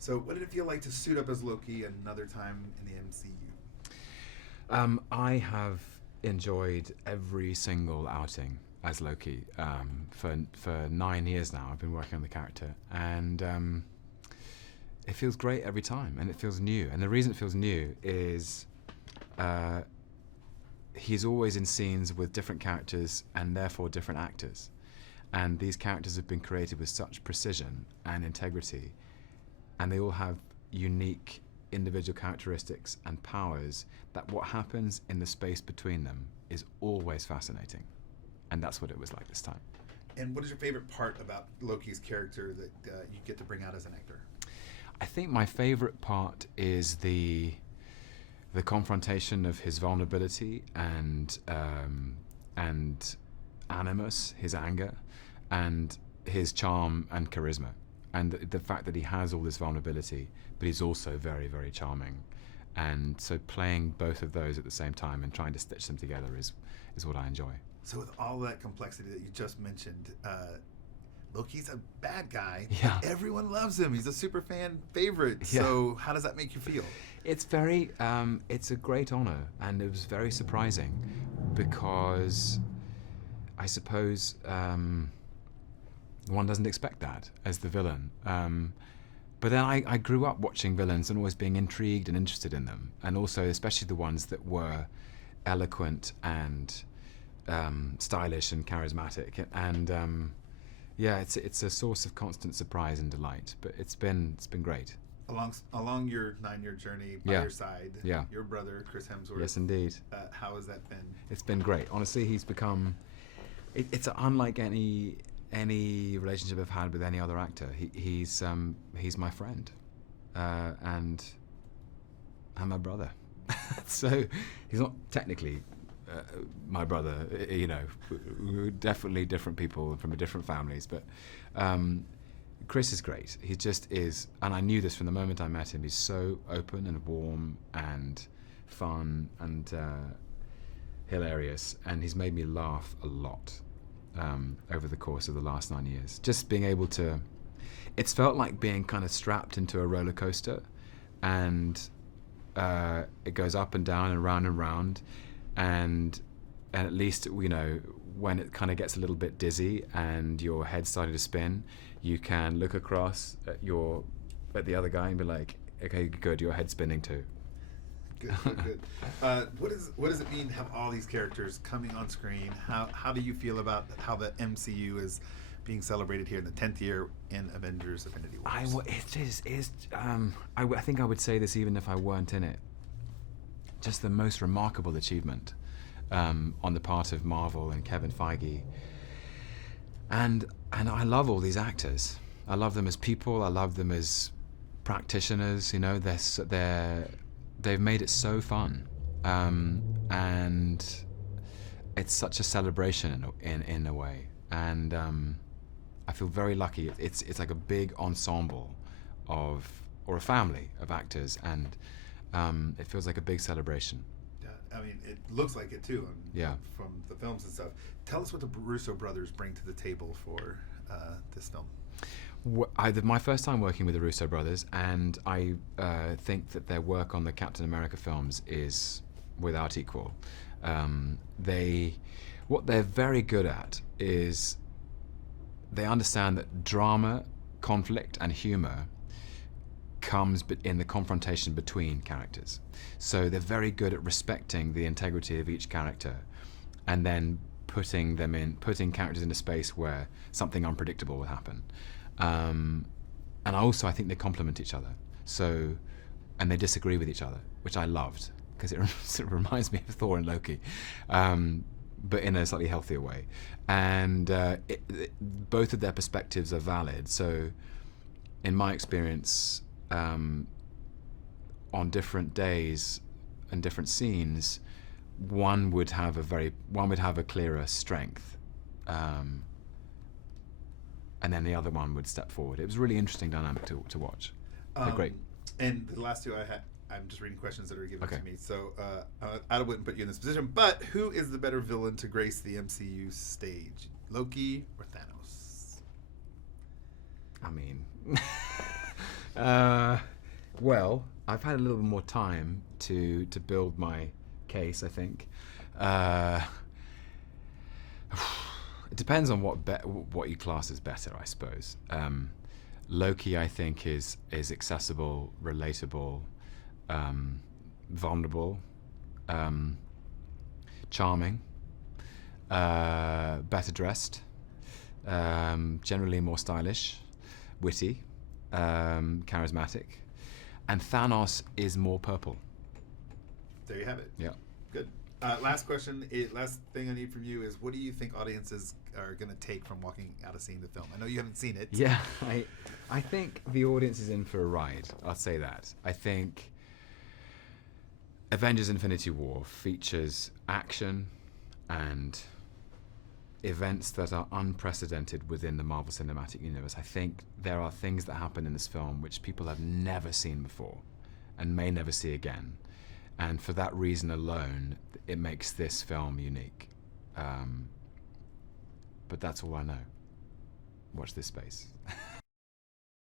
So, what did it feel like to suit up as Loki another time in the MCU? I have enjoyed every single outing as Loki for 9 years now. I've been working on the character, and it feels great every time, and it feels new. And the reason it feels new is he's always in scenes with different characters and therefore different actors. And these characters have been created with such precision and integrity, and they all have unique individual characteristics and powers that what happens in the space between them is always fascinating. And that's what it was like this time. And what is your favorite part about Loki's character that you get to bring out as an actor? I think my favorite part is the confrontation of his vulnerability and animus, his anger, and his charm and charisma, and the fact that he has all this vulnerability, but he's also very, very charming. And so playing both of those at the same time and trying to stitch them together is what I enjoy. So with all that complexity that you just mentioned, Loki's a bad guy. Yeah. Everyone loves him. He's a super fan favorite. Yeah. So how does that make you feel? It's very, it's a great honor, and it was very surprising because I suppose one doesn't expect that as the villain. But then I grew up watching villains and always being intrigued and interested in them, and also especially the ones that were eloquent and stylish and charismatic, and yeah, it's a source of constant surprise and delight. But it's been great. Along your 9-year journey by your side, your brother Chris Hemsworth. Yes, indeed. How has that been? It's been great. Honestly, he's become. It's unlike any relationship I've had with any other actor. He's my friend, and my brother. So he's not technically my brother. You know, we're definitely different people from different families, but. Chris is great. He just is, and I knew this from the moment I met him. He's so open and warm and fun and hilarious, and he's made me laugh a lot over the course of the last 9 years. Just being able to, it's felt like being kind of strapped into a roller coaster, and it goes up and down and round and round, and at least, you know, when it kind of gets a little bit dizzy and your head's starting to spin, you can look across at the other guy and be like, okay, good, your head's spinning too. Good. What does it mean to have all these characters coming on screen? How do you feel about how the MCU is being celebrated here in the 10th year in Avengers: Infinity Wars? I think I would say this even if I weren't in it. Just the most remarkable achievement on the part of Marvel and Kevin Feige. And I love all these actors. I love them as people. I love them as practitioners. You know, they've made it so fun, and it's such a celebration in a way. And I feel very lucky. It's like a big ensemble or a family of actors, and it feels like a big celebration. I mean, it looks like it too. Yeah. From the films and stuff. Tell us what the Russo brothers bring to the table for this film. My first time working with the Russo brothers, and I think that their work on the Captain America films is without equal. What they're very good at is they understand that drama, conflict, and humor comes in the confrontation between characters. So they're very good at respecting the integrity of each character, and then putting characters in a space where something unpredictable will happen. And I think they complement each other. So, and they disagree with each other, which I loved, because it reminds me of Thor and Loki, but in a slightly healthier way. And both of their perspectives are valid. So, in my experience, on different days and different scenes, one would have a clearer strength, and then the other one would step forward. It was a really interesting dynamic to watch. They're great. And the last two I'm just reading questions that are given to me. So I wouldn't put you in this position, but who is the better villain to grace the MCU stage, Loki or Thanos? I mean, Well, I've had a little bit more time to build my case, I think. It depends on what you class as better, I suppose. Loki, I think, is accessible, relatable, vulnerable, charming, better dressed, generally more stylish, witty, charismatic, and Thanos is more purple. There you have it. Yeah. Good. Last question. Last thing I need from you is, what do you think audiences are going to take from walking out of seeing the film? I know you haven't seen it. Yeah, I think the audience is in for a ride. I'll say that. I think Avengers Infinity War features action and events that are unprecedented within the Marvel Cinematic Universe. I think there are things that happen in this film which people have never seen before and may never see again. And for that reason alone, it makes this film unique. But that's all I know. Watch this space.